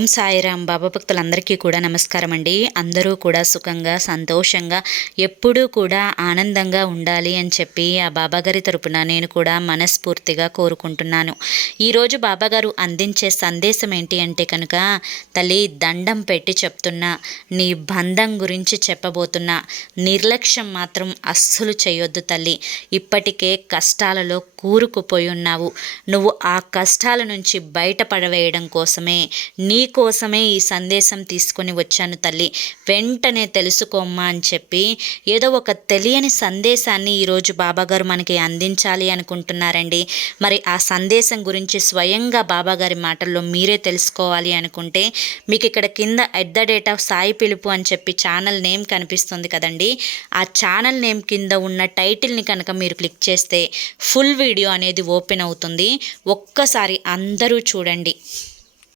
ఓం సాయిరాం. బాబా భక్తులందరికీ కూడా నమస్కారం అండి. అందరూ కూడా సుఖంగా సంతోషంగా ఎప్పుడూ కూడా ఆనందంగా ఉండాలి అని చెప్పి ఆ బాబాగారి తరపున నేను కూడా మనస్ఫూర్తిగా కోరుకుంటున్నాను. ఈరోజు బాబాగారు అందించే సందేశం ఏంటి అంటే కనుక, తల్లి దండం పెట్టి చెప్తున్నా, నీ బంధం గురించి చెప్పబోతున్నా, నిర్లక్ష్యం మాత్రం అస్సలు చేయొద్దు తల్లి. ఇప్పటికే కష్టాలలో కూరుకుపోయి ఉన్నావు. నువ్వు ఆ కష్టాల నుంచి బయటపడవేయడం కోసమే, నీ కోసమే ఈ సందేశం తీసుకొని వచ్చాను తల్లి. వెంటనే తెలుసుకోమ్మా అని చెప్పి ఏదో ఒక తెలియని సందేశాన్ని ఈరోజు బాబాగారు మనకి అందించాలి అనుకుంటున్నారండి. మరి ఆ సందేశం గురించి స్వయంగా బాబాగారి మాటల్లో మీరే తెలుసుకోవాలి అనుకుంటే మీకు ఇక్కడ కింద @సాయి పిలుపు అని చెప్పి ఛానల్ నేమ్ కనిపిస్తుంది కదండి. ఆ ఛానల్ నేమ్ కింద ఉన్న టైటిల్ని కనుక మీరు క్లిక్ చేస్తే ఫుల్ వీడియో అనేది ఓపెన్ అవుతుంది. ఒక్కసారి అందరూ చూడండి.